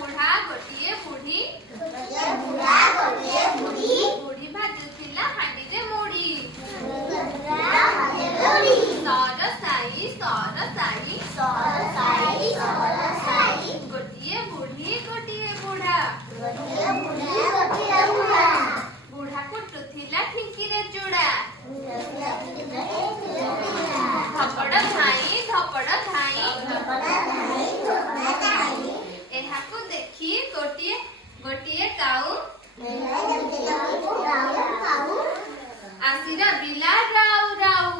बुढ़ा गोटे बुढ़ी बुढ़ी भाजुला हांडी मुड़ी सरसाई गोटे बुढ़ी गोटे बुढ़ा बुढ़ा कुटुला ठिंकी रे जोड़ा धपड़ धाई एहाकु देखी गोटे गोटे काऊ आसिरा बिला राउ राउ